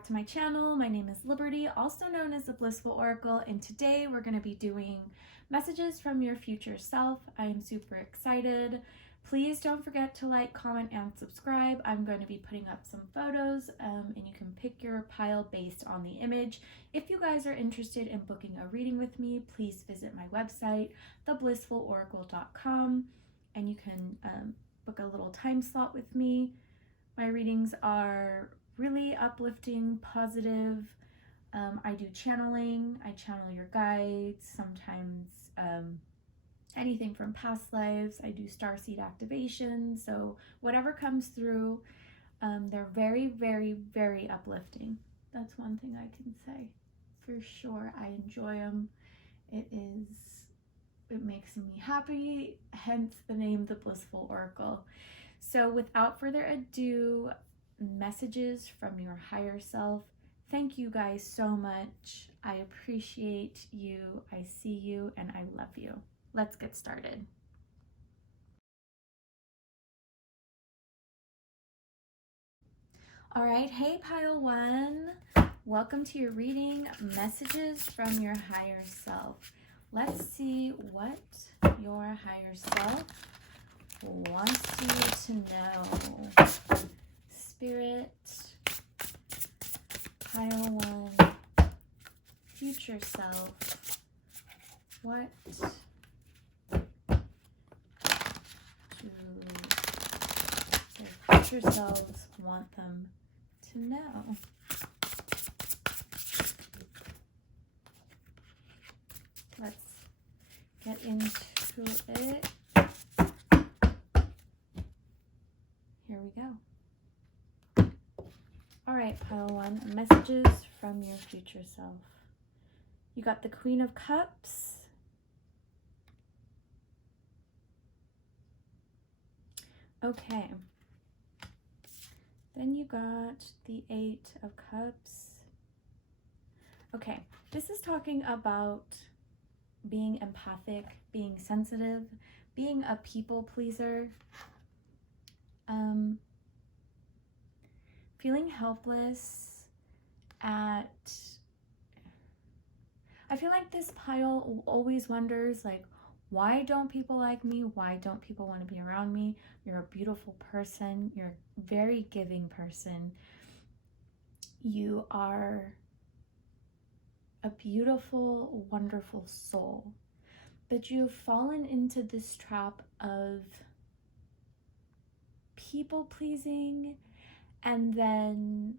back to my channel. My name is Liberty, also known as the Blissful Oracle, and today we're going to be doing messages from your future self. I am super excited. Please don't forget to like, comment, and subscribe. I'm going to be putting up some photos and you can pick your pile based on the image. If you guys are interested in booking a reading with me, please visit my website, theblissfuloracle.com, and you can book a little time slot with me. My readings are really uplifting, positive. I do channeling. I channel your guides, sometimes anything from past lives. I do starseed activation. So whatever comes through, they're very, very, very uplifting. That's one thing I can say for sure. I enjoy them. It makes me happy, hence the name, the Blissful Oracle. So without further ado, messages from your higher self. Thank you guys so much. I appreciate you. I see you and I love you. Let's get started. All right. Hey, pile one. Welcome to your reading, messages from your higher self. Let's see what your higher self wants you to know. Spirit, pile one, future self. What do their future selves want them to know? Let's get into it. Here we go. All right, pile one, messages from your future self. You got the Queen of Cups. Okay. Then you got the Eight of Cups. Okay, this is talking about being empathic, being sensitive, being a people pleaser. Feeling helpless I feel like this pile always wonders, like, why don't people like me? Why don't people want to be around me? You're a beautiful person. You're a very giving person. You are a beautiful, wonderful soul. But you've fallen into this trap of people pleasing, and then,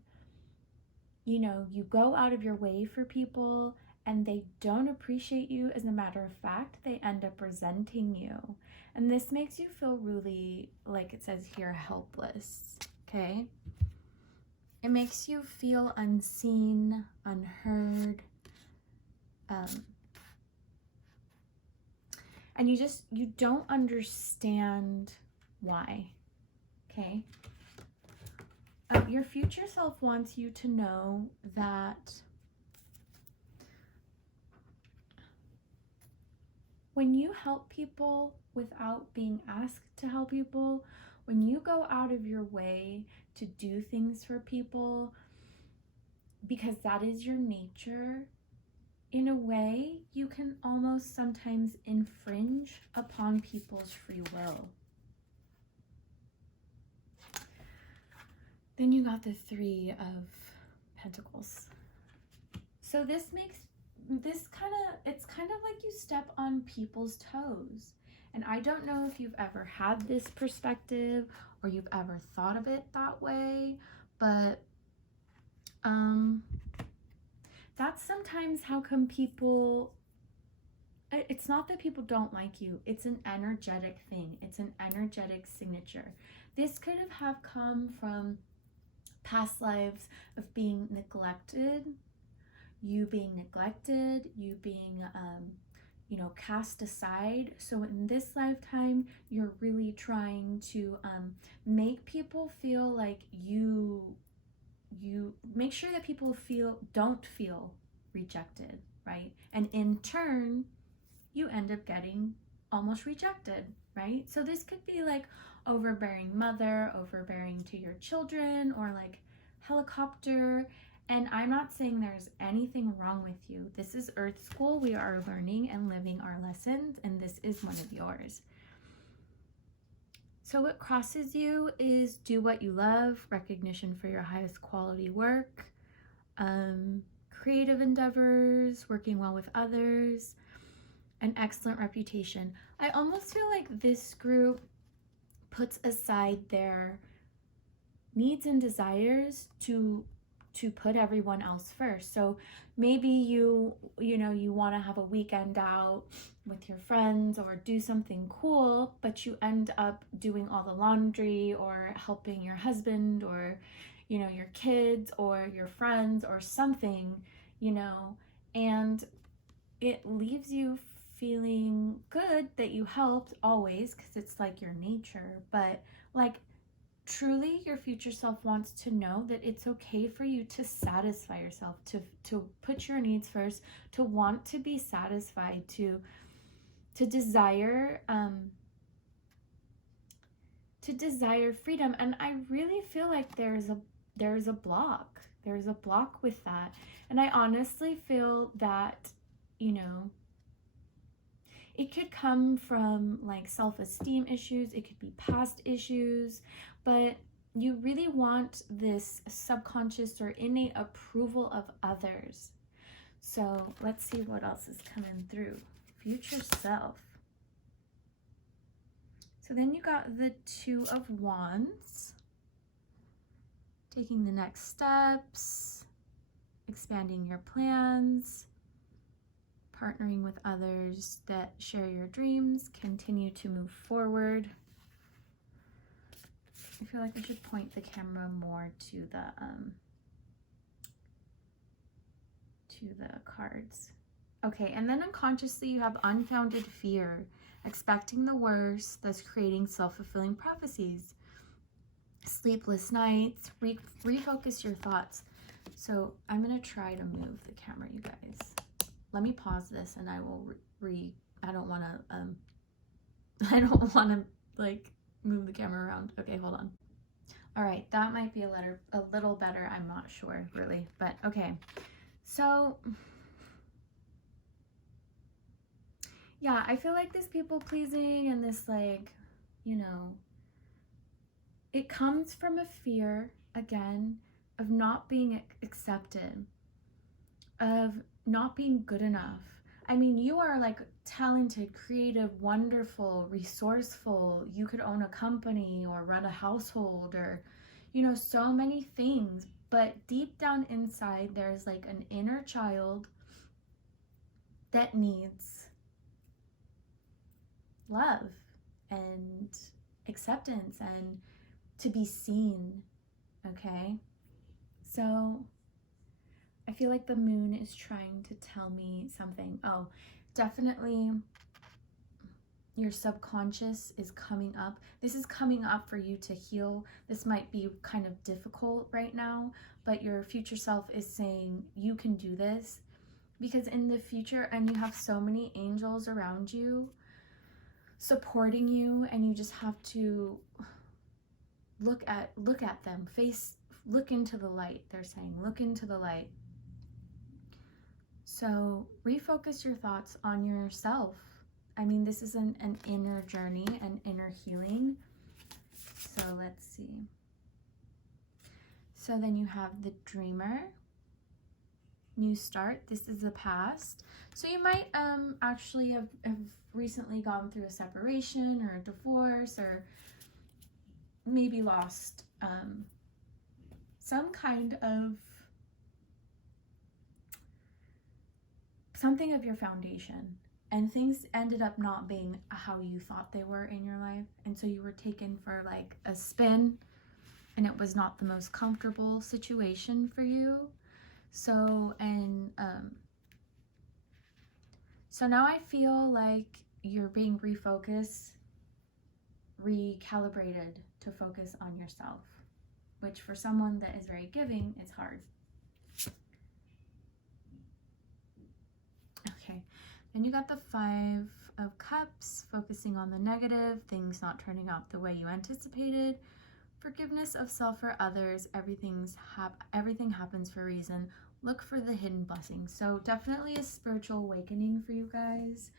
you know, you go out of your way for people and they don't appreciate you. As a matter of fact, they end up resenting you. And this makes you feel really, like it says here, helpless, okay? It makes you feel unseen, unheard. And you don't understand why, okay? Your future self wants you to know that when you help people without being asked to help people, when you go out of your way to do things for people because that is your nature, in a way, you can almost sometimes infringe upon people's free will. Then you got the Three of Pentacles. So this makes it's kind of like you step on people's toes. And I don't know if you've ever had this perspective or you've ever thought of it that way, but that's sometimes how come people, it's not that people don't like you, it's an energetic thing. It's an energetic signature. This could have come from past lives of being neglected, you being you know, cast aside. So in this lifetime, you're really trying to make people feel like you make sure that people don't feel rejected, right? And in turn, you end up getting almost rejected, right? So this could be like overbearing mother, overbearing to your children, or like helicopter, And I'm not saying there's anything wrong with you. This is Earth School. We are learning and living our lessons, and this is one of yours. So what crosses you is do what you love, recognition for your highest quality work, creative endeavors, working well with others, an excellent reputation. I almost feel like this group puts aside their needs and desires to put everyone else first. So maybe you want to have a weekend out with your friends or do something cool, but you end up doing all the laundry or helping your husband or your kids or your friends or something, and it leaves you feeling good that you helped always, because it's like your nature, but like truly your future self wants to know that it's okay for you to satisfy yourself, to put your needs first, to want to be satisfied, to desire freedom. And I really feel like there's a block with that. And I honestly feel that it could come from like self-esteem issues, it could be past issues, but you really want this subconscious or innate approval of others. So let's see what else is coming through. Future self. So then you got the Two of Wands. Taking the next steps, expanding your plans, partnering with others that share your dreams, continue to move forward. I feel like I should point the camera more to the cards. Okay, and then unconsciously you have unfounded fear, expecting the worst, thus creating self-fulfilling prophecies. Sleepless nights, refocus your thoughts. So I'm gonna try to move the camera, you guys. Let me pause this and I will I don't wanna like move the camera around. Okay, hold on. All right, that might be a little better. I'm not sure really, but okay. So yeah, I feel like this people pleasing and this like, it comes from a fear, again, of not being accepted, of not being good enough. I mean, you are like talented, creative, wonderful, resourceful. You could own a company or run a household or, so many things. But deep down inside, there's like an inner child that needs love and acceptance and to be seen, okay? So I feel like the moon is trying to tell me something. Oh, definitely your subconscious is coming up. This is coming up for you to heal. This might be kind of difficult right now, but your future self is saying you can do this, because in the future, and you have so many angels around you supporting you, and you just have to look at them, look into the light. They're saying look into the light. So refocus your thoughts on yourself. I mean, this is an inner journey, an inner healing. So let's see. So then you have the Dreamer, new start. This is the past. So you might actually have recently gone through a separation or a divorce, or maybe lost some kind of something of your foundation, and things ended up not being how you thought they were in your life, and so you were taken for like a spin, and it was not the most comfortable situation for you. So so now I feel like you're being refocused, recalibrated to focus on yourself, which for someone that is very giving is hard. Okay, then you got the Five of Cups, focusing on the negative, things not turning out the way you anticipated, Forgiveness of self or others. Everything happens for a reason. Look for the hidden blessings. So definitely a spiritual awakening for you guys.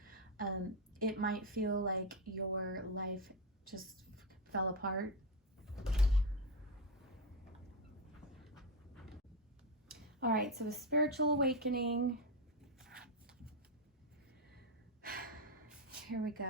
It might feel like your life just fell apart. All right, so a spiritual awakening. Here we go.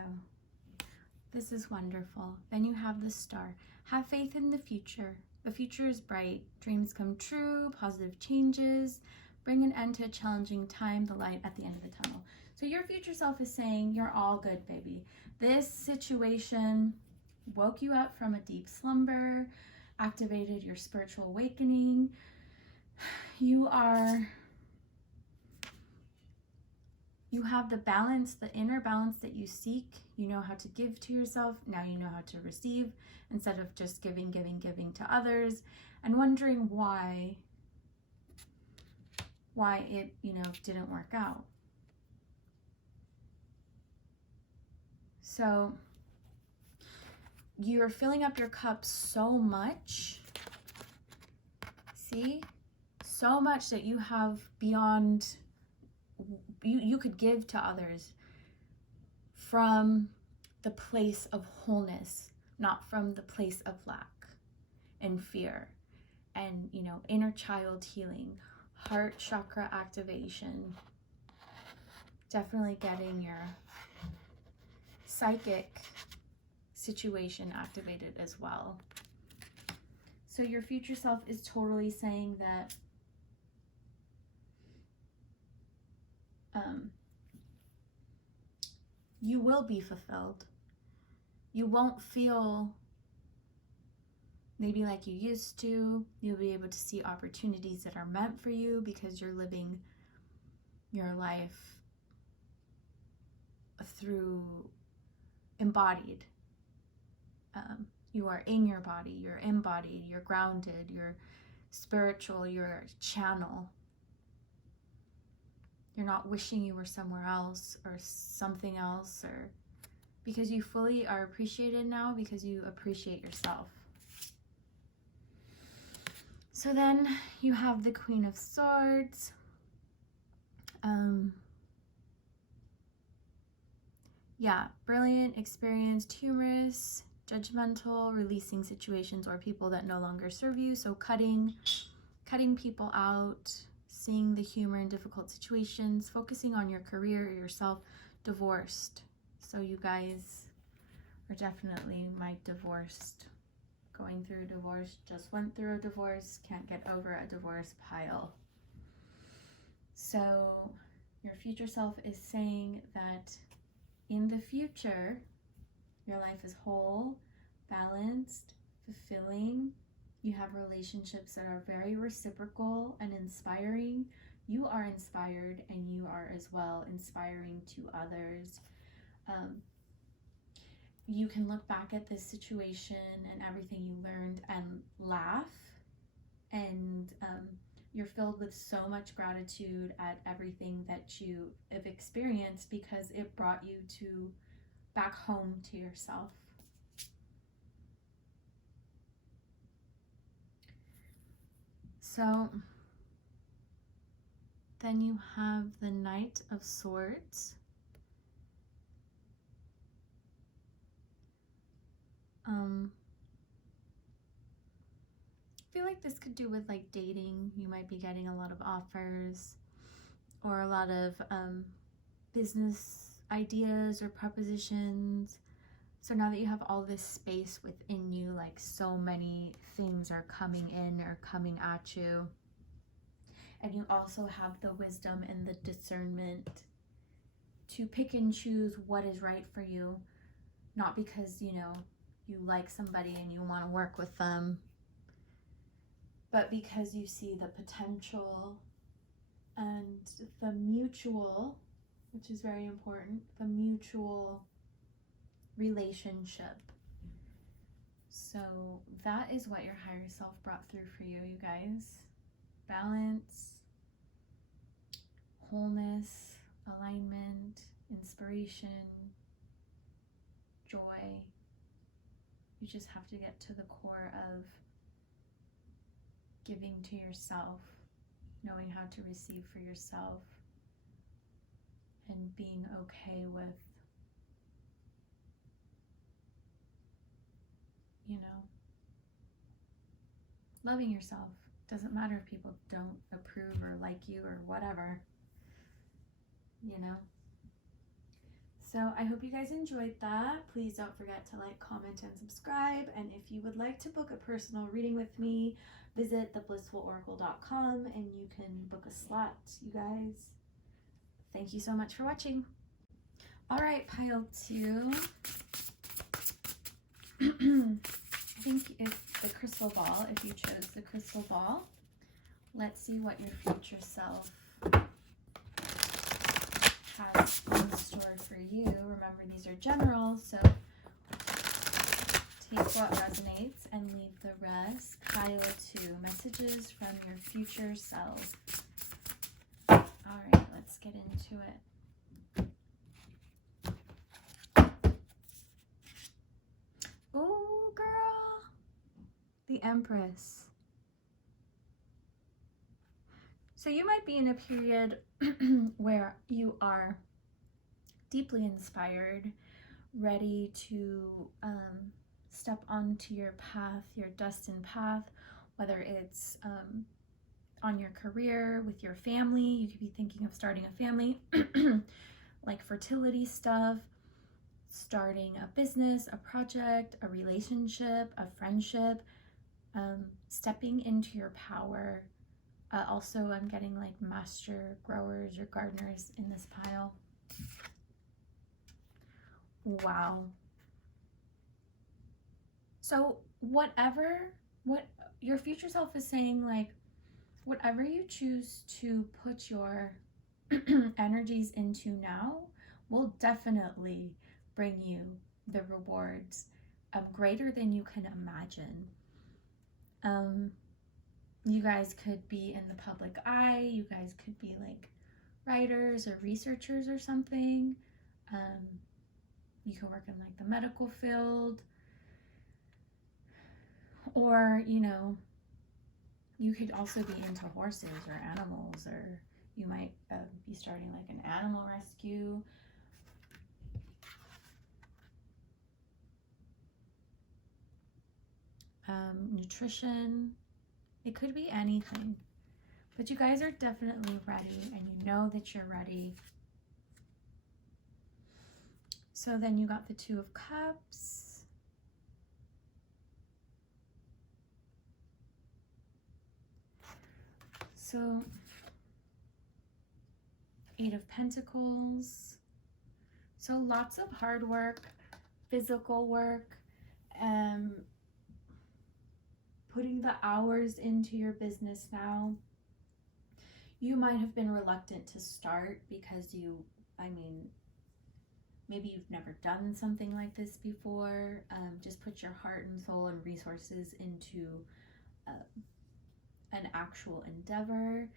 This is wonderful. Then you have the star. Have faith in the future. The future is bright. Dreams come true. Positive changes. Bring an end to a challenging time. The light at the end of the tunnel. So your future self is saying, you're all good, baby. This situation woke you up from a deep slumber, activated your spiritual awakening. You have the balance, the inner balance that you seek. You know how to give to yourself. Now you know how to receive instead of just giving to others and wondering why it, didn't work out. So you're filling up your cup so much. See? So much that you have beyond, you could give to others from the place of wholeness, not from the place of lack and fear and, inner child healing, heart chakra activation, definitely getting your psychic situation activated as well. So your future self is totally saying that you will be fulfilled. You won't feel maybe like you used to. You'll be able to see opportunities that are meant for you because you're living your life through embodied. You are in your body, you're embodied, you're grounded, you're spiritual, you're channel. You're not wishing you were somewhere else or something else, or because you fully are appreciated now because you appreciate yourself. So then you have the Queen of Swords. Brilliant, experienced, humorous, judgmental, releasing situations or people that no longer serve you. So cutting people out, seeing the humor in difficult situations, focusing on your career or yourself. Divorced. So you guys are definitely divorced, going through a divorce, just went through a divorce, can't get over a divorce pile. So your future self is saying that in the future, your life is whole, balanced, fulfilling. You have relationships that are very reciprocal and inspiring. You are inspired and you are as well inspiring to others. You can look back at this situation and everything you learned and laugh, and you're filled with so much gratitude at everything that you have experienced because it brought you back home to yourself. So then you have the Knight of Swords. I feel like this could do with dating. You might be getting a lot of offers or a lot of business ideas or propositions. So now that you have all this space within you, so many things are coming in or coming at you. And you also have the wisdom and the discernment to pick and choose what is right for you. Not because, you like somebody and you want to work with them, but because you see the potential and the mutual, which is very important, the mutual relationship. So that is what your higher self brought through for you, you guys. Balance, wholeness, alignment, inspiration, joy, You just have to get to the core of giving to yourself, knowing how to receive for yourself, and being okay with, loving yourself. Doesn't matter if people don't approve or like you or whatever, So I hope you guys enjoyed that. Please don't forget to like, comment, and subscribe. And if you would like to book a personal reading with me, visit theblissfuloracle.com and you can book a slot, you guys. Thank you so much for watching. All right, pile 2. I think if the crystal ball, if you chose the crystal ball, let's see what your future self has in store for you. Remember, these are general, so take what resonates and leave the rest. Pile 2, messages from your future self. All right, let's get into it. Oh, girl, the Empress. So you might be in a period where you are deeply inspired, ready to step onto your path, your destined path, whether it's on your career, with your family. You could be thinking of starting a family, like fertility stuff, starting a business, a project, a relationship, a friendship, stepping into your power. Also, I'm getting like master growers or gardeners in this pile. Wow. So what your future self is saying, like, whatever you choose to put your energies into now will definitely bring you the rewards greater than you can imagine. You guys could be in the public eye. You guys could be like writers or researchers or something. You could work in like the medical field, or you could also be into horses or animals, or you might be starting like an animal rescue. Nutrition. It could be anything, but you guys are definitely ready, and you know that you're ready. So then you got the 2 of Cups. So 8 of Pentacles. So lots of hard work, physical work, putting the hours into your business now. You might have been reluctant to start because maybe you've never done something like this before. Just put your heart and soul and resources into an actual endeavor.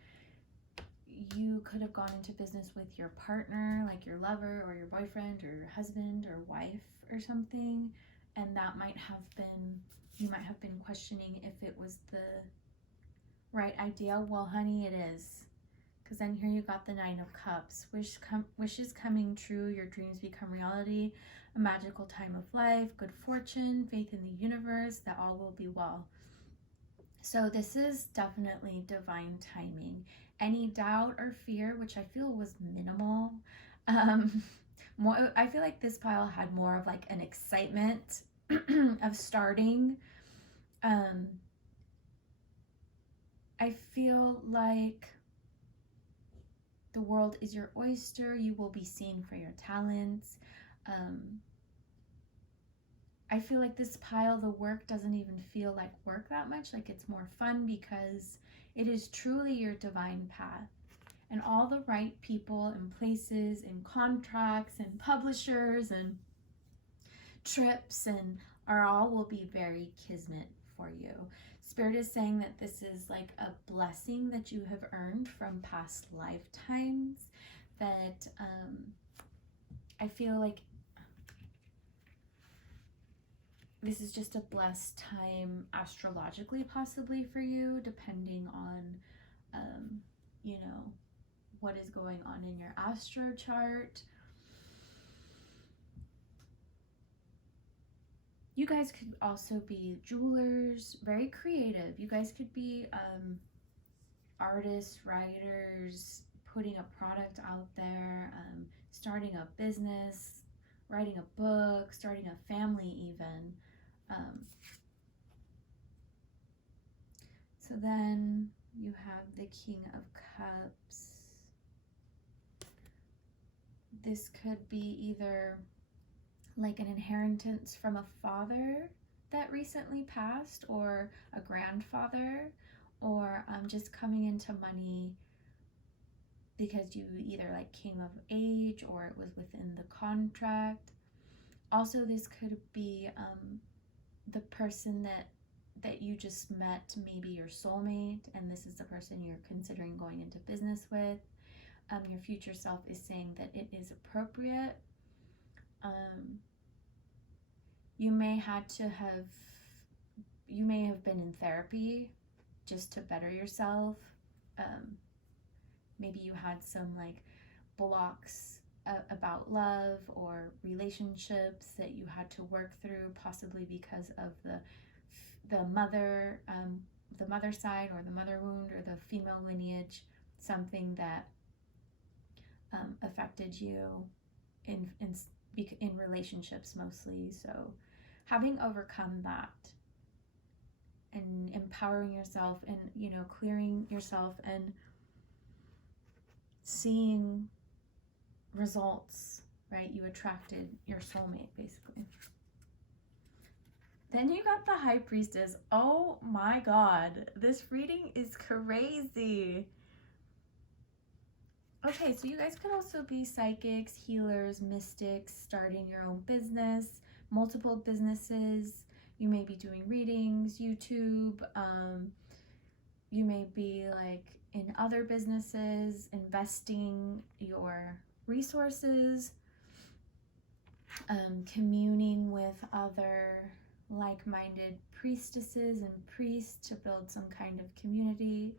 You could have gone into business with your partner, like your lover or your boyfriend or your husband or wife or something, and that might have been, you might have been questioning if it was the right idea. Well, honey, it is. Because then here you got the 9 of Cups. Wishes coming true, your dreams become reality, a magical time of life, good fortune, faith in the universe, that all will be well. So this is definitely divine timing. Any doubt or fear, which I feel was minimal. I feel like this pile had more of like an excitement of starting. I feel like the world is your oyster. You will be seen for your talents. I feel like this pile, the work doesn't even feel like work that much. Like it's more fun because it is truly your divine path. And all the right people and places and contracts and publishers and trips and all will be very kismet for you. Spirit is saying that this is like a blessing that you have earned from past lifetimes, that I feel like this is just a blessed time astrologically, possibly for you, depending on, you know, what is going on in your astro chart. You guys could also be jewelers, very creative. You guys could be artists, writers, putting a product out there, starting a business, writing a book, starting a family even. So then you have the King of Cups. This could be either like an inheritance from a father that recently passed, or a grandfather, or just coming into money because you either like came of age or it was within the contract. Also, this could be the person that you just met, maybe your soulmate, and this is the person you're considering going into business with. Your future self is saying that it is appropriate. You may have been in therapy just to better yourself. Maybe you had some like blocks about love or relationships that you had to work through, possibly because of the mother side, or the mother wound, or the female lineage, something that affected you in relationships mostly. So having overcome that and empowering yourself, and clearing yourself and seeing results, right? You attracted your soulmate, basically. Then you got the High Priestess. Oh my God, this reading is crazy. Okay, so you guys could also be psychics, healers, mystics, starting your own business, multiple businesses. You may be doing readings, YouTube. You may be like in other businesses, investing your resources, communing with other like-minded priestesses and priests to build some kind of community.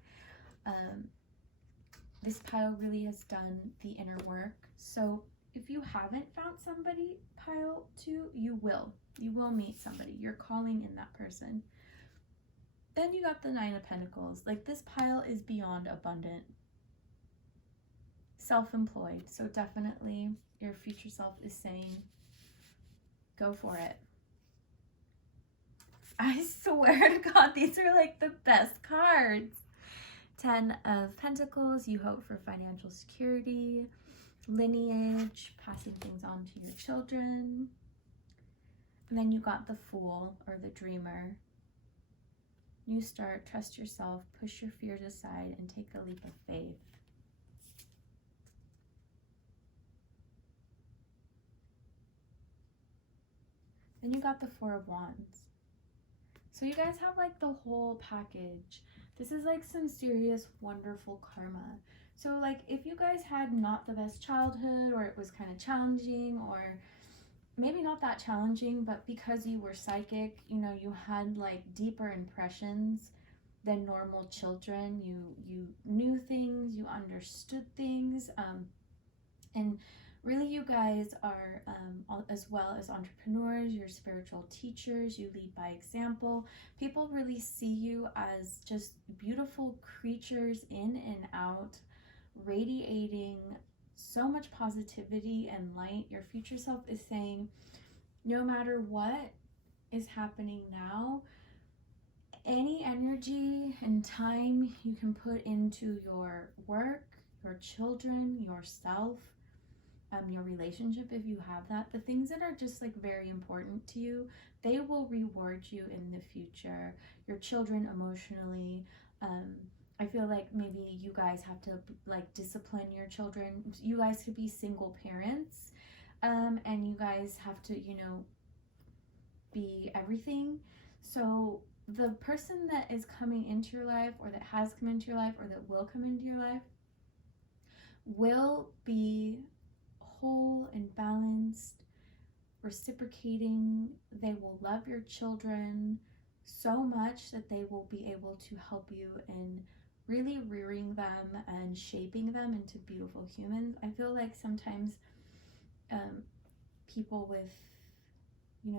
This pile really has done the inner work. So if you haven't found somebody, pile 2, you will meet somebody. You're calling in that person. Then you got the 9 of Pentacles. Like, this pile is beyond abundant. Self-employed. So definitely your future self is saying, go for it. I swear to God, these are like the best cards. 10 of Pentacles, you hope for financial security, lineage, passing things on to your children. And then you got the Fool, or the Dreamer. New start, trust yourself, push your fears aside, and take a leap of faith. Then you got the 4 of Wands. So you guys have like the whole package. This is like some serious, wonderful karma. So like if you guys had not the best childhood, or it was kind of challenging, or maybe not that challenging, but because you were psychic, you had like deeper impressions than normal children. You knew things, you understood things, and really you guys are, as well as entrepreneurs, you're spiritual teachers, you lead by example. People really see you as just beautiful creatures in and out, radiating so much positivity and light. Your future self is saying, no matter what is happening now, any energy and time you can put into your work, your children, yourself, your relationship, if you have that, the things that are just like very important to you, they will reward you in the future. Your children emotionally, I feel like maybe you guys have to like discipline your children. You guys could be single parents, and you guys have to, be everything. So the person that is coming into your life, or that has come into your life, or that will come into your life, will be whole and balanced, reciprocating. They will love your children so much that they will be able to help you in really rearing them and shaping them into beautiful humans. I feel like sometimes people with,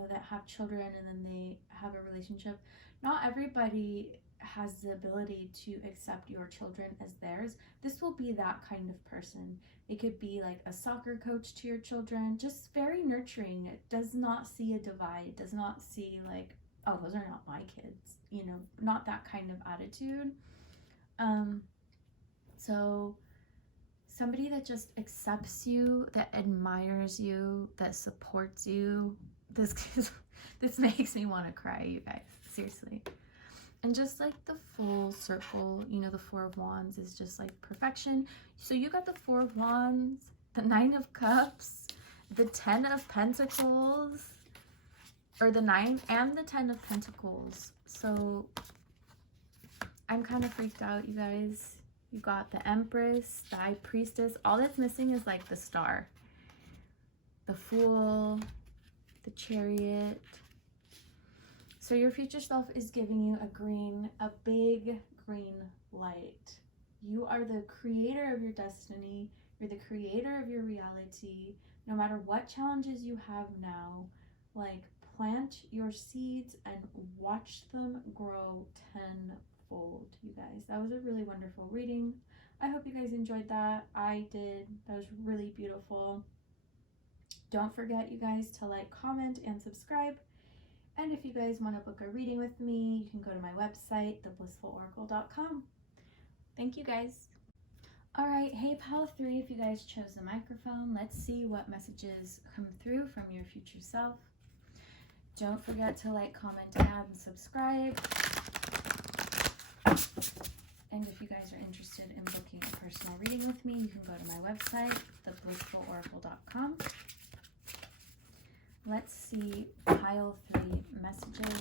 that have children and then they have a relationship, not everybody has the ability to accept your children as theirs. This will be that kind of person. It could be like a soccer coach to your children, just very nurturing. It does not see a divide, does not see like, oh, those are not my kids, not that kind of attitude. So somebody that just accepts you, that admires you, that supports you. This makes me want to cry, you guys, seriously. And just like the full circle, the Four of Wands is just like perfection. So you got the Four of Wands, the Nine of Cups, the Ten of Pentacles, or the 9 and the 10 of Pentacles. So I'm kind of freaked out, you guys. You got the Empress, the High Priestess. All that's missing is like the Star, the Fool, the Chariot. So your future self is giving you a big green light. You are the creator of your destiny. You're the creator of your reality. No matter what challenges you have now, like, plant your seeds and watch them grow tenfold, you guys. That was a really wonderful reading. I hope you guys enjoyed that. I did. That was really beautiful. Don't forget, you guys, to like, comment, and subscribe. And if you guys want to book a reading with me, you can go to my website, theblissfuloracle.com. Thank you, guys. All right, hey, Pal 3, if you guys chose the microphone, let's see what messages come through from your future self. Don't forget to like, comment, add, and subscribe. And if you guys are interested in booking a personal reading with me, you can go to my website, theblissfuloracle.com. Let's see pile 3 messages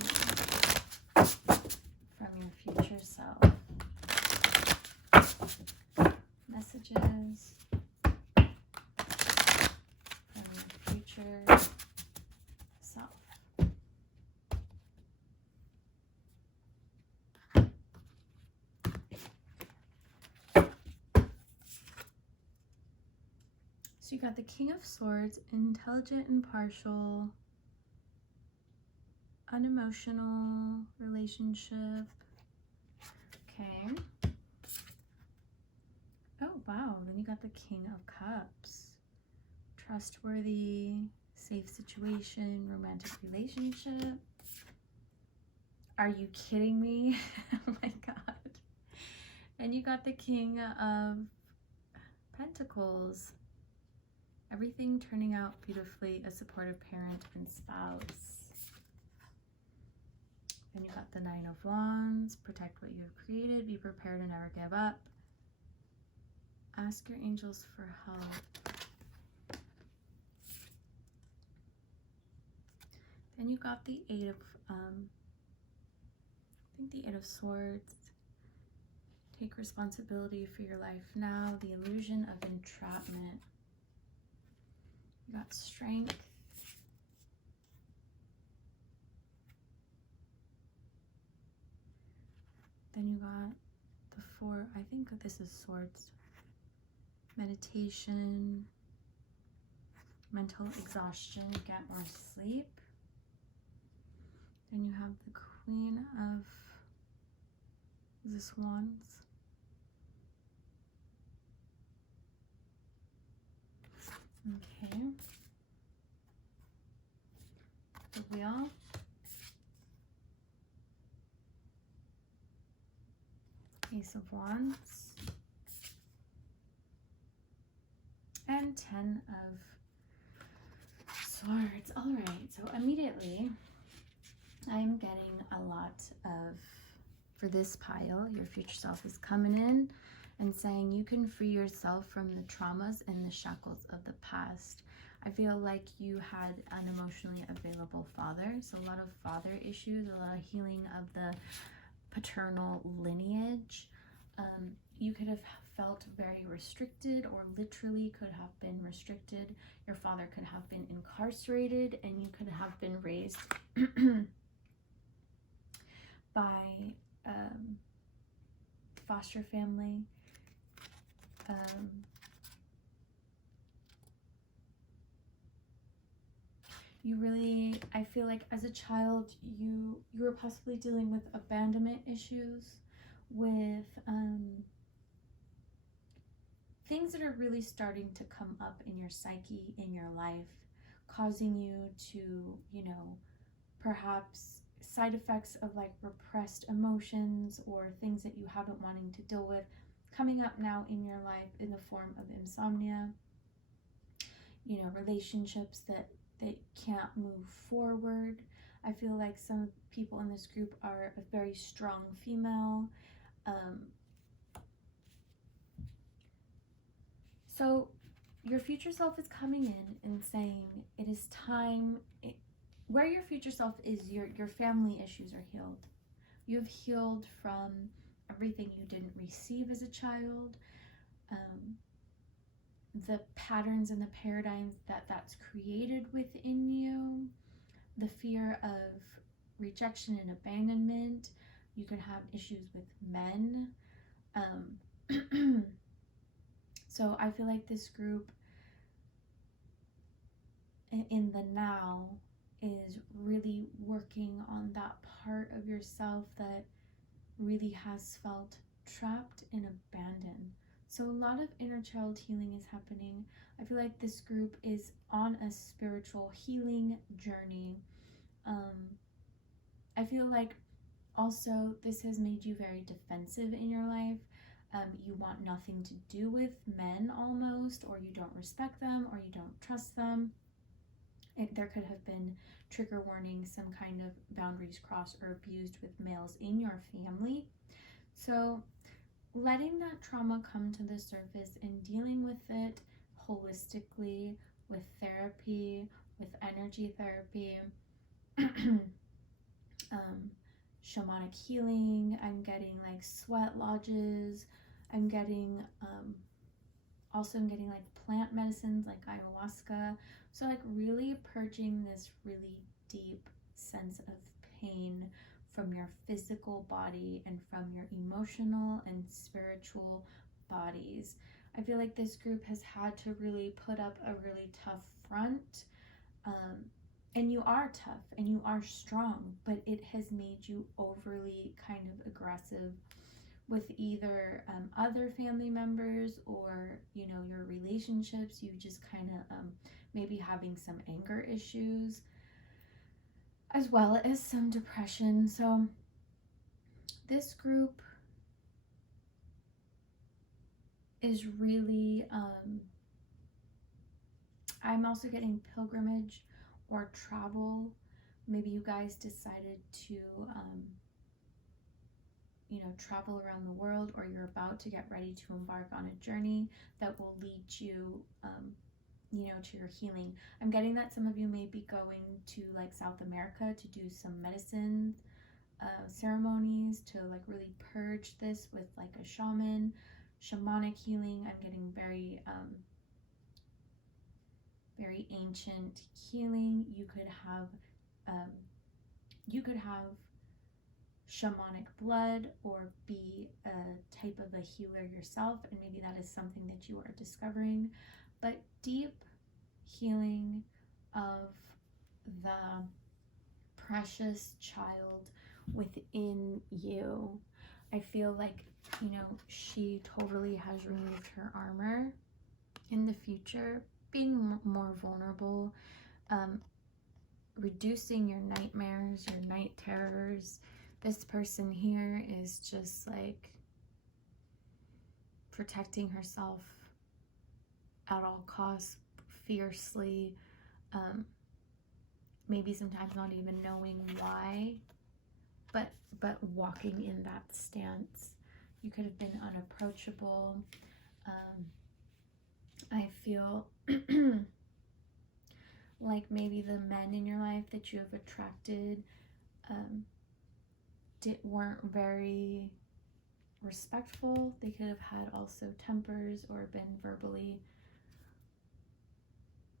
from your future self. Messages from your future self. So you got the King of Swords, intelligent, impartial, unemotional relationship. Okay. Oh, wow. Then you got the King of Cups. Trustworthy, safe situation, romantic relationship. Are you kidding me? Oh my God. And you got the King of Pentacles. Everything turning out beautifully, a supportive parent and spouse. Then you got the 9 of Wands, protect what you have created, be prepared and never give up. Ask your angels for help. Then you got the 8 of, the 8 of Swords. Take responsibility for your life now, the illusion of entrapment. You got strength. Then you got the 4, I think this is Swords. Meditation, mental exhaustion, get more sleep. Then you have the Queen of Wands. Okay. The Wheel. Ace of Wands. And 10 of Swords. All right, so immediately I'm getting a lot of, for this pile, your future self is coming in and saying you can free yourself from the traumas and the shackles of the past. I feel like you had an emotionally available father, so a lot of father issues, a lot of healing of the paternal lineage. You could have felt very restricted, or literally could have been restricted. Your father could have been incarcerated, and you could have been raised by foster family. You really, I feel like as a child, you were possibly dealing with abandonment issues, with things that are really starting to come up in your psyche, in your life, causing you to, you know, perhaps side effects of like repressed emotions or things that you haven't wanting to deal with coming up now in your life in the form of insomnia, you know, relationships that can't move forward. I feel like some people in this group are a very strong female. So your future self is coming in and saying it is time. Where your future self is, your family issues are healed. You've healed from everything you didn't receive as a child, the patterns and the paradigms that's created within you, the fear of rejection and abandonment. You could have issues with men. So I feel like this group in the now is really working on that part of yourself that really has felt trapped and abandoned. So a lot of inner child healing is happening. I feel like this group is on a spiritual healing journey. I feel like also this has made you very defensive in your life. You want nothing to do with men almost, or you don't respect them, or you don't trust them. There could have been trigger warnings, some kind of boundaries crossed or abused with males in your family. So letting that trauma come to the surface and dealing with it holistically with therapy, with energy therapy, shamanic healing. I'm getting like sweat lodges. I'm getting I'm getting like plant medicines like ayahuasca. So like really purging this really deep sense of pain from your physical body and from your emotional and spiritual bodies. I feel like this group has had to really put up a really tough front. And you are tough and you are strong, but it has made you overly kind of aggressive with either other family members or, you know, your relationships. You just kind of maybe having some anger issues as well as some depression. So this group is really, I'm also getting pilgrimage or travel. Maybe you guys decided to, you know, travel around the world, or you're about to get ready to embark on a journey that will lead you, you know, to your healing. I'm getting that some of you may be going to like South America to do some medicine ceremonies to like really purge this with like a shaman, shamanic healing. I'm getting very very ancient healing. You could have shamanic blood or be a type of a healer yourself, and maybe that is something that you are discovering. But deep healing of the precious child within you. I feel like, you know, she totally has removed her armor in the future, being more vulnerable, reducing your nightmares, your night terrors. This person here is just like protecting herself at all costs, fiercely, maybe sometimes not even knowing why, but walking in that stance. You could have been unapproachable. I feel like maybe the men in your life that you have attracted weren't very respectful. They could have had also tempers or been verbally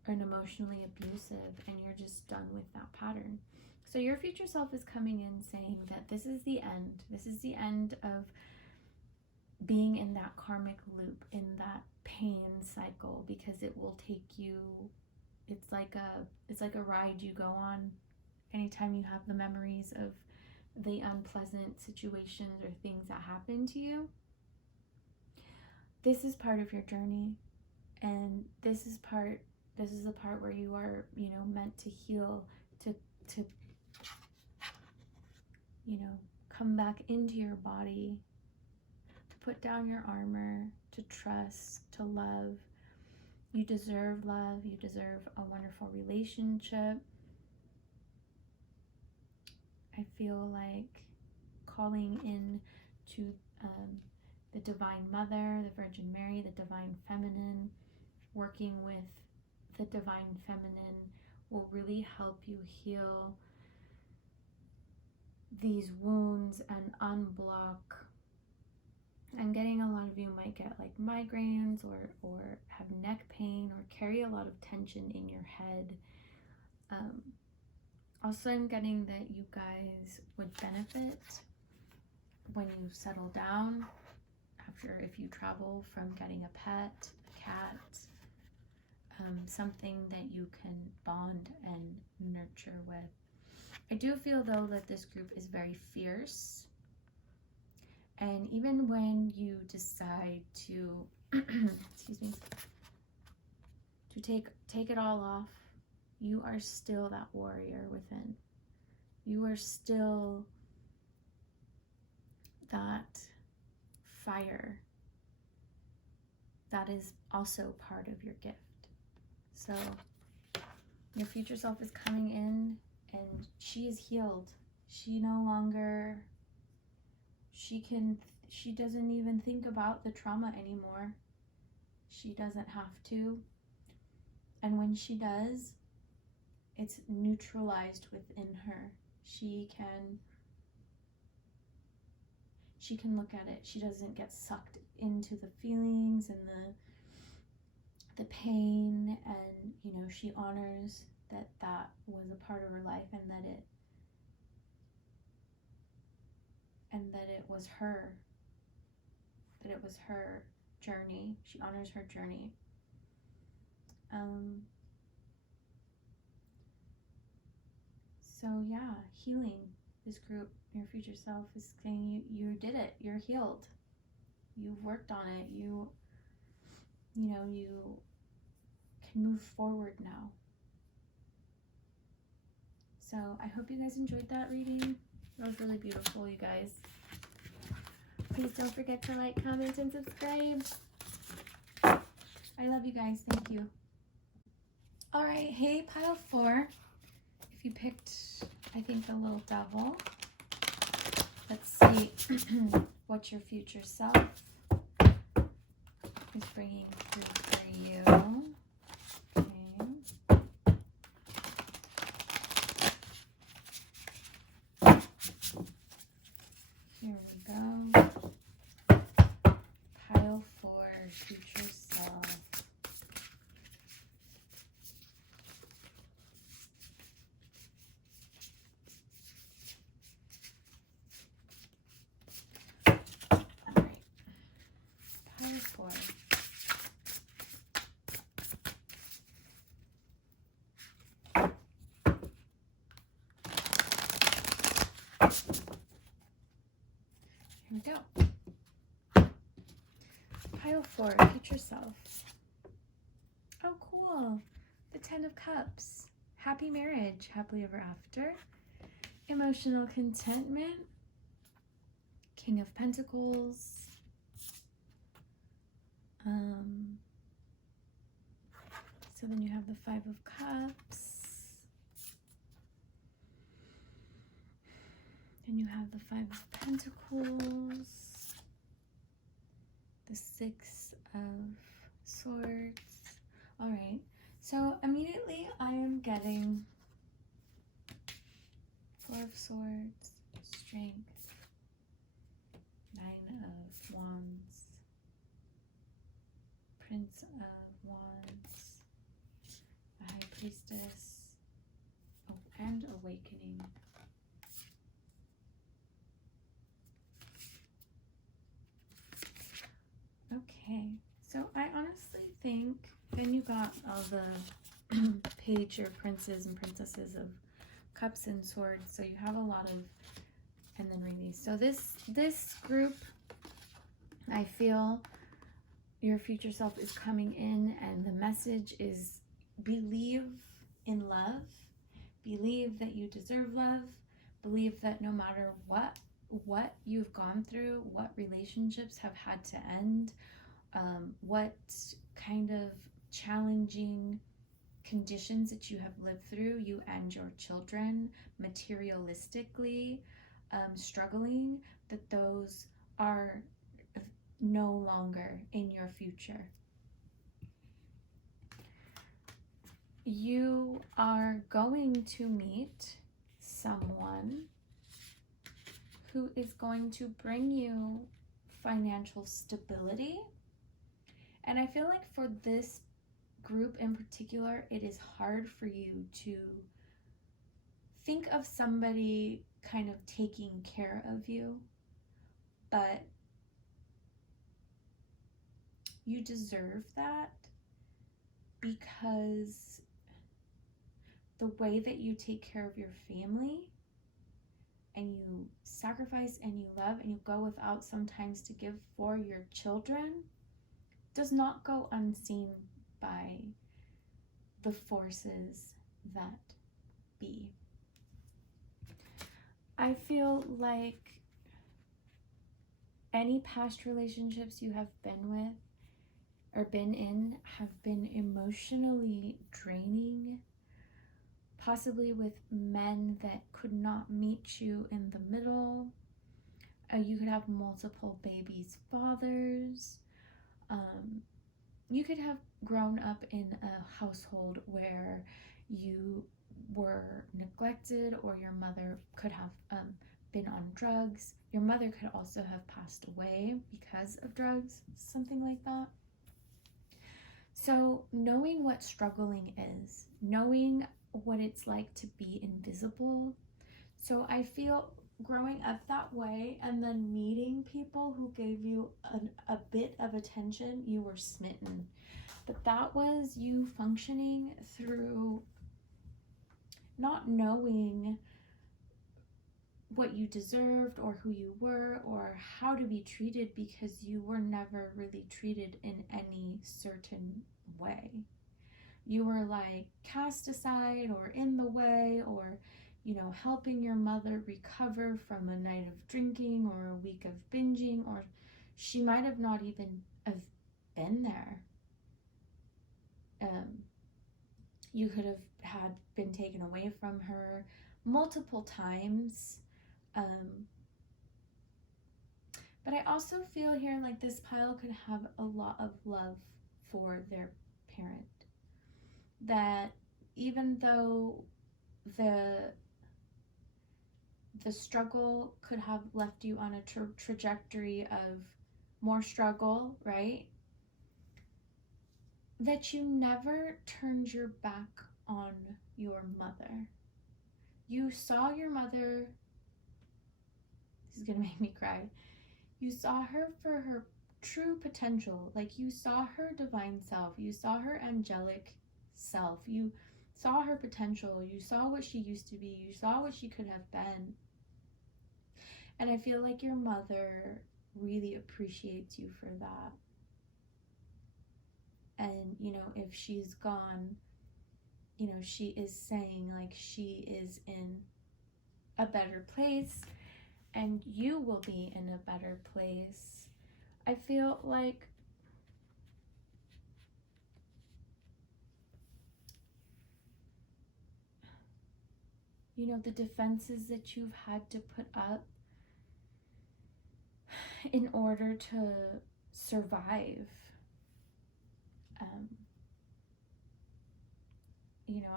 and emotionally abusive, and you're just done with that pattern. So your future self is coming in saying that this is the end. This is the end of being in that karmic loop, in that pain cycle, because it will take you, it's like a ride you go on anytime you have the memories of the unpleasant situations or things that happen to you. This is part of your journey, and this is the part where you are, meant to heal, to come back into your body, to put down your armor, to trust, to love. You deserve love. You deserve a wonderful relationship. I feel like calling in to the Divine Mother, the Virgin Mary, the Divine Feminine, working with the Divine Feminine will really help you heal these wounds and unblock. I'm getting a lot of you might get like migraines or have neck pain or carry a lot of tension in your head. Also, I'm getting that you guys would benefit when you settle down after, if you travel, from getting a pet, a cat, something that you can bond and nurture with. I do feel though that this group is very fierce, and even when you decide to excuse me, to take it all off, you are still that warrior within. You are still that fire that is also part of your gift. So your future self is coming in, and she is healed. She no longer, she doesn't even think about the trauma anymore. She doesn't have to. And when she does, it's neutralized within her. She can look at it. She doesn't get sucked into the feelings and the pain, and she honors that was a part of her life, and that it was her journey. She honors her journey. So yeah, healing. This group, your future self is saying you did it. You're healed. You've worked on it. You can move forward now. So I hope you guys enjoyed that reading. That was really beautiful, you guys. Please don't forget to like, comment, and subscribe. I love you guys. Thank you. All right. Hey, pile 4. If you picked, I think, the little devil, let's see what your future self is bringing through for you. Okay. Here we go. Pile 4, future self. Here we go. Pile 4, future self. Oh, cool. The 10 of Cups. Happy marriage, happily ever after. Emotional contentment. King of Pentacles. So then you have the 5 of Cups. Then you have the 5 of Pentacles. The 6 of Swords. All right. So immediately I am getting 4 of Swords, Strength, 9 of Priestess. Oh, and Awakening. Okay, so I honestly think, then you got all the page or princes and princesses of cups and swords, so you have a lot of, and then release. So this group, I feel your future self is coming in, and the message is believe in love, believe that you deserve love, believe that no matter what you've gone through, what relationships have had to end, what kind of challenging conditions that you have lived through, you and your children, materialistically struggling, that those are no longer in your future. You are going to meet someone who is going to bring you financial stability. And I feel like for this group in particular, it is hard for you to think of somebody kind of taking care of you, but you deserve that, because the way that you take care of your family and you sacrifice and you love and you go without sometimes to give for your children does not go unseen by the forces that be. I feel like any past relationships you have been with or been in have been emotionally draining, possibly with men that could not meet you in the middle. You could have multiple babies' fathers. You could have grown up in a household where you were neglected, or your mother could have been on drugs. Your mother could also have passed away because of drugs, something like that. So knowing what struggling is, knowing what it's like to be invisible. So I feel growing up that way and then meeting people who gave you a bit of attention, you were smitten. But that was you functioning through not knowing what you deserved or who you were or how to be treated, because you were never really treated in any certain way. You were like cast aside or in the way, or helping your mother recover from a night of drinking or a week of binging, or she might have not even have been there. You could have had been taken away from her multiple times. But I also feel here like this pile could have a lot of love for their parent. That even though the struggle could have left you on a trajectory of more struggle, right? That you never turned your back on your mother. You saw your mother, this is gonna make me cry. You saw her for her true potential. Like, you saw her divine self. You saw her angelic self. You saw her potential. You saw what she used to be. You saw what she could have been. And I feel like your mother really appreciates you for that. And, if she's gone, she is saying like she is in a better place and you will be in a better place. I feel like the defenses that you've had to put up in order to survive.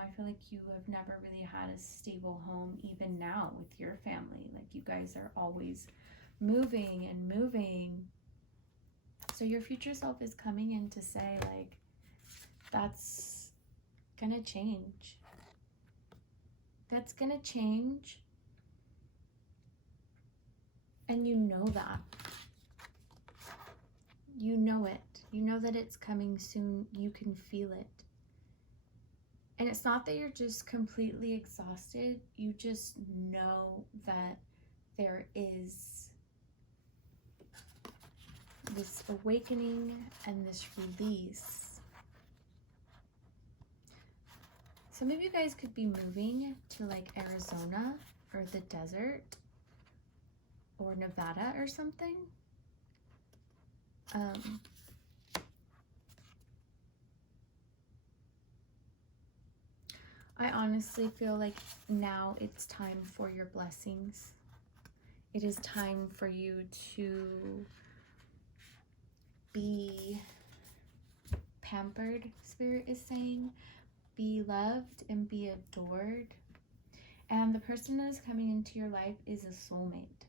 I feel like you have never really had a stable home, even now with your family. Like, you guys are always moving and moving. So your future self is coming in to say, like, that's gonna change. That's gonna change. And you know that. You know it. You know that it's coming soon. You can feel it. And it's not that you're just completely exhausted. You just know that there is this awakening and this release. Some of you guys could be moving to like Arizona or the desert or Nevada or something. I honestly feel like now it's time for your blessings. It is time for you to be pampered, Spirit is saying. Be loved and be adored. And the person that is coming into your life is a soulmate.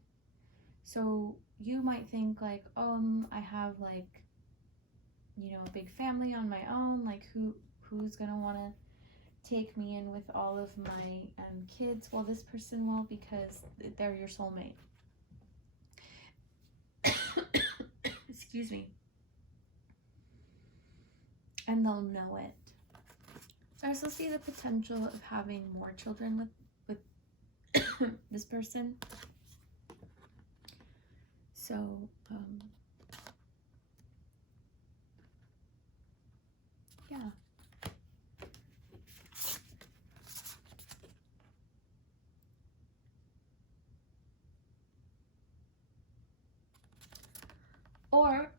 So you might think like, I have like, you know, a big family on my own. Like who's gonna want to take me in with all of my kids? Well, this person will, because they're your soulmate. Excuse me. And they'll know it. I also see the potential of having more children with this person. So, yeah. Or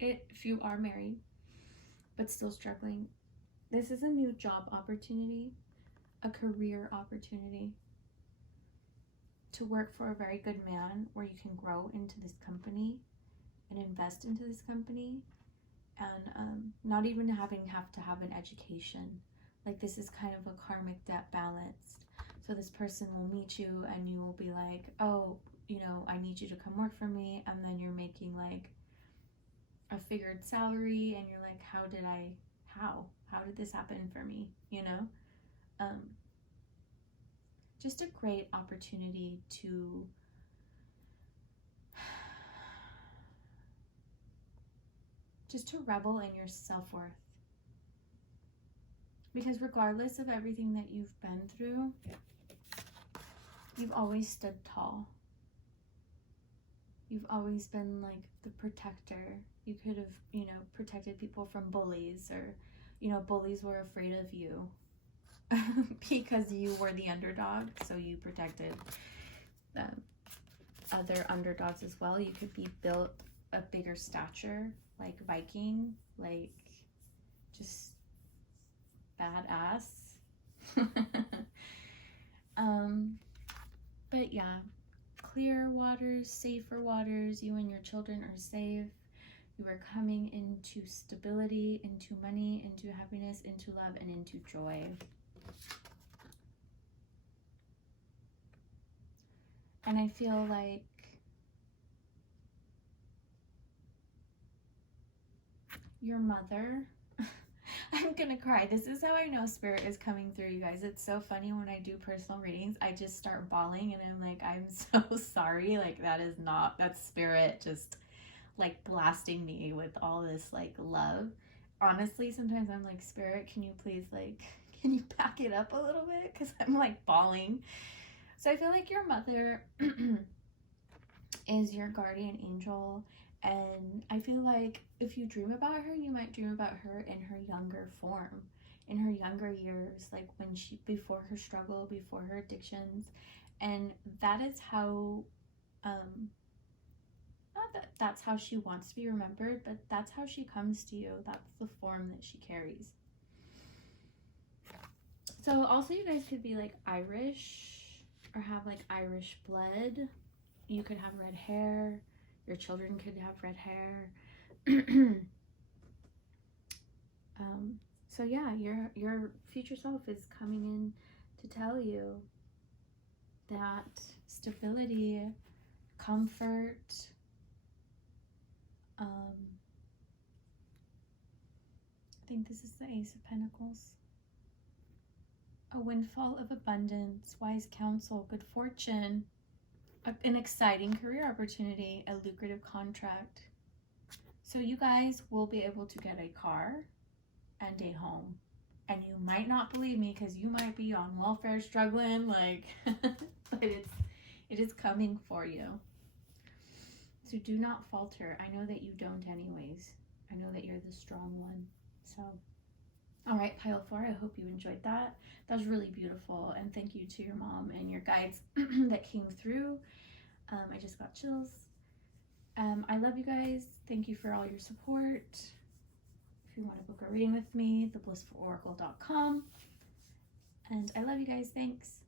if you are married but still struggling, this is a new job opportunity, a career opportunity to work for a very good man where you can grow into this company and invest into this company, and not even have to have an education. Like, this is kind of a karmic debt balanced. So this person will meet you and you will be like, oh, you know, I need you to come work for me. And then you're making like a figured salary and you're like, how did this happen for me? You know, just a great opportunity to revel in your self-worth. Because regardless of everything that you've been through, you've always stood tall. You've always been like the protector. You could have, you know, protected people from bullies, or, you know, bullies were afraid of you because you were the underdog. So you protected other underdogs as well. You could be built a bigger stature, like Viking, like just badass. But yeah, clear waters, safer waters. You and your children are safe. You are coming into stability, into money, into happiness, into love, and into joy. And I feel like your mother, I'm gonna cry. This is how I know Spirit is coming through, you guys. It's so funny when I do personal readings, I just start bawling and I'm like, I'm so sorry. Like, that's Spirit just like blasting me with all this like love. Honestly, sometimes I'm like, Spirit, can you please like, can you back it up a little bit? Because I'm like bawling. So I feel like your mother is your guardian angel. And I feel like if you dream about her, you might dream about her in her younger form, in her younger years, like when before her struggle, before her addictions. And that is how, not that that's how she wants to be remembered, but that's how she comes to you. That's the form that she carries. So also, you guys could be like Irish or have like Irish blood. You could have red hair. Your children could have red hair. So yeah, your future self is coming in to tell you that stability, comfort, I think this is the Ace of Pentacles. A windfall of abundance, wise counsel, good fortune, an exciting career opportunity, a lucrative contract. So you guys will be able to get a car and a home. And you might not believe me because you might be on welfare struggling, like, but it is coming for you. So do not falter. I know that you don't anyways. I know that you're the strong one. So, all right, pile 4, I hope you enjoyed that. That was really beautiful. And thank you to your mom and your guides that came through. I just got chills. I love you guys. Thank you for all your support. If you want to book a reading with me, theblissfuloracle.com. And I love you guys. Thanks.